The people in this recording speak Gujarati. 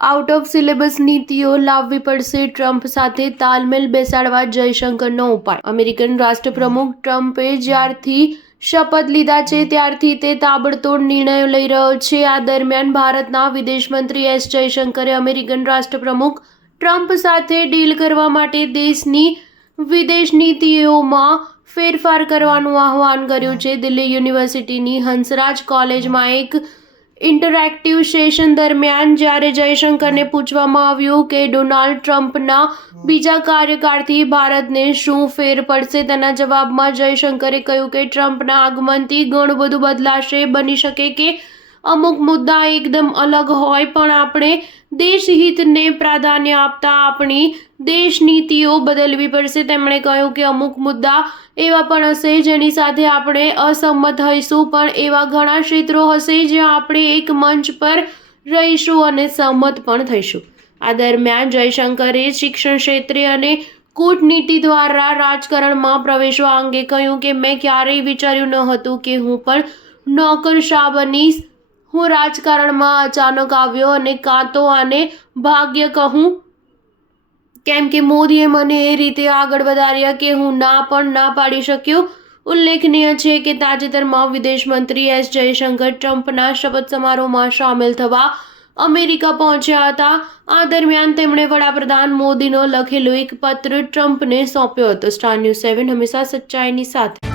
આઉટ ઓફ સિલેબસ નીતિઓ લાવવી પડશે, ટ્રમ્પ સાથે તાલમેલ બેસાડવા જયશંકરનો ઉપાય. અમેરિકન રાષ્ટ્રપ્રમુખ ટ્રમ્પે જ્યારથી શપથ લીધા છે ત્યારથી તે તાબડતોડ નિર્ણયો લઈ રહ્યો છે. આ દરમિયાન ભારતના વિદેશ મંત્રી એસ જયશંકરે અમેરિકન રાષ્ટ્રપ્રમુખ ટ્રમ્પ સાથે ડીલ કરવા માટે દેશની વિદેશ નીતિઓમાં ફેરફાર કરવાનું આહ્વાન કર્યું છે. દિલ્હી યુનિવર્સિટીની હંસરાજ કોલેજમાં એક ઇન્ટરેક્ટિવ સેશન દરમિયાન જ્યારે જયશંકરને પૂછવામાં આવ્યું કે ડોનાલ્ડ ટ્રમ્પના બીજા કાર્યકાળથી ભારતને શું ફેર પડશે, તેના જવાબમાં જયશંકરે કહ્યું કે ટ્રમ્પના આગમનથી ઘણું બધું બદલાશે. બની શકે કે અમુક મુદ્દા એકદમ અલગ હોય, પણ આપણે દેશહિતને પ્રાધાન્ય આપતા આપણી દેશ નીતિઓ બદલવી પડશે. તેમણે કહ્યું કે અમુક મુદ્દા એવા પણ હશે જેની સાથે આપણે અસંમત હોઈશું, પણ એવા ઘણા ક્ષેત્રો હશે જ્યાં આપણે એક મંચ પર રહીશું અને સહમત પણ થઈશું. આ દરમિયાન જયશંકરે શિક્ષણ ક્ષેત્રે અને કૂટનીતિ દ્વારા રાજકારણમાં પ્રવેશવા અંગે કહ્યું કે મેં ક્યારેય વિચાર્યું ન હતું કે હું પણ નોકરશાહ બનીશ. હું રાજકારણમાં અચાનક આવ્યો અને કાં તો આને ભાગ્ય કહું, કેમ કે મોદીએ મને એ રીતે આગળ વધાર્યા કે હું ના પાડી શક્યો. ઉલ્લેખનીય છે કે તાજેતરમાં વિદેશ મંત્રી એસ જયશંકર ટ્રમ્પના શપથ સમારોહમાં સામેલ થવા અમેરિકા પહોંચ્યા હતા. આ દરમિયાન તેમણે વડાપ્રધાન મોદીનો લખેલો એક પત્ર ટ્રમ્પને સોંપ્યો હતો. સ્ટાર ન્યૂઝ 7 હંમેશા સચ્ચાઈની સાથે.